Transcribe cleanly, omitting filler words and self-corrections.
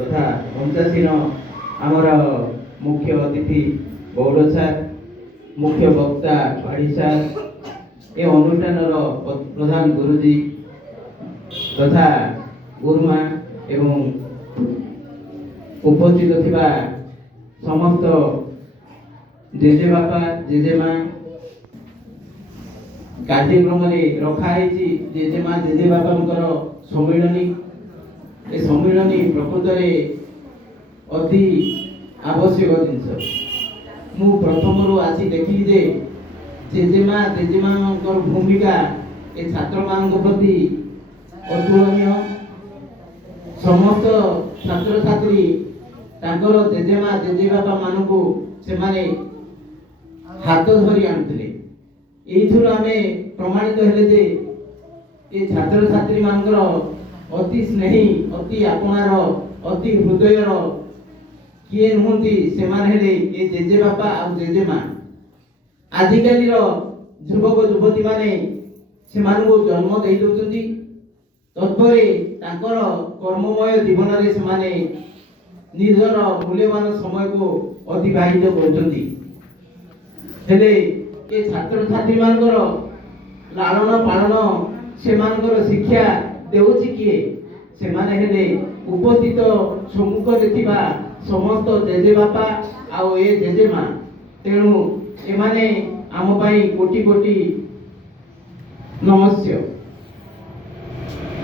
तथा 85 आमर मुख्य अतिथि गौड़ सार, मुख्य वक्ता पाढ़ी सार, ए अनुष्ठान प्रधान गुरुजी तथा गुरुमा एवं उपस्थित थिबा समस्त जेजे बापा जेजेमा कार्यक्रम रखाई जेजेमा जेजे बापा सम्मिलनी। ए सम्मिलनी प्रकृत अति आवश्यक जिनस। मु प्रथम रु आसी देखिली जे जेजेमा जेजेमा भूमिका ए छात्र मान प्रति अतुलनीय। समस्त छात्र छात्री तांकर जेजेमा जेजे बापा मानकु से माने हाथ धरी आनुଥିଲେ। एइथुर आमे प्रमाणित हेले जे ए छात्र छात्री मानकर अति स्नेही, अति आपणार, अति हृदयर किए नुहंती से माने हेले ए जेजे बापा आ जेजे मां। आजिकाली युवक युवती माने से मानकु जन्म देई दोचंती, तत्परे तांकर कर्ममय जीवन रे से माने निजर मूल्यवान समय को अतिबाहित करछंती। हेले ए छात्र छात्री मानकर लालन पालन से मानकर शिक्षा देउछि किए? से माने हेले उपस्थित सम्मुख देखिबा समस्त जेजे बापा आ ए जेजे मां। तेणु ए माने आम पाई कोटि कोटि नमस्कार।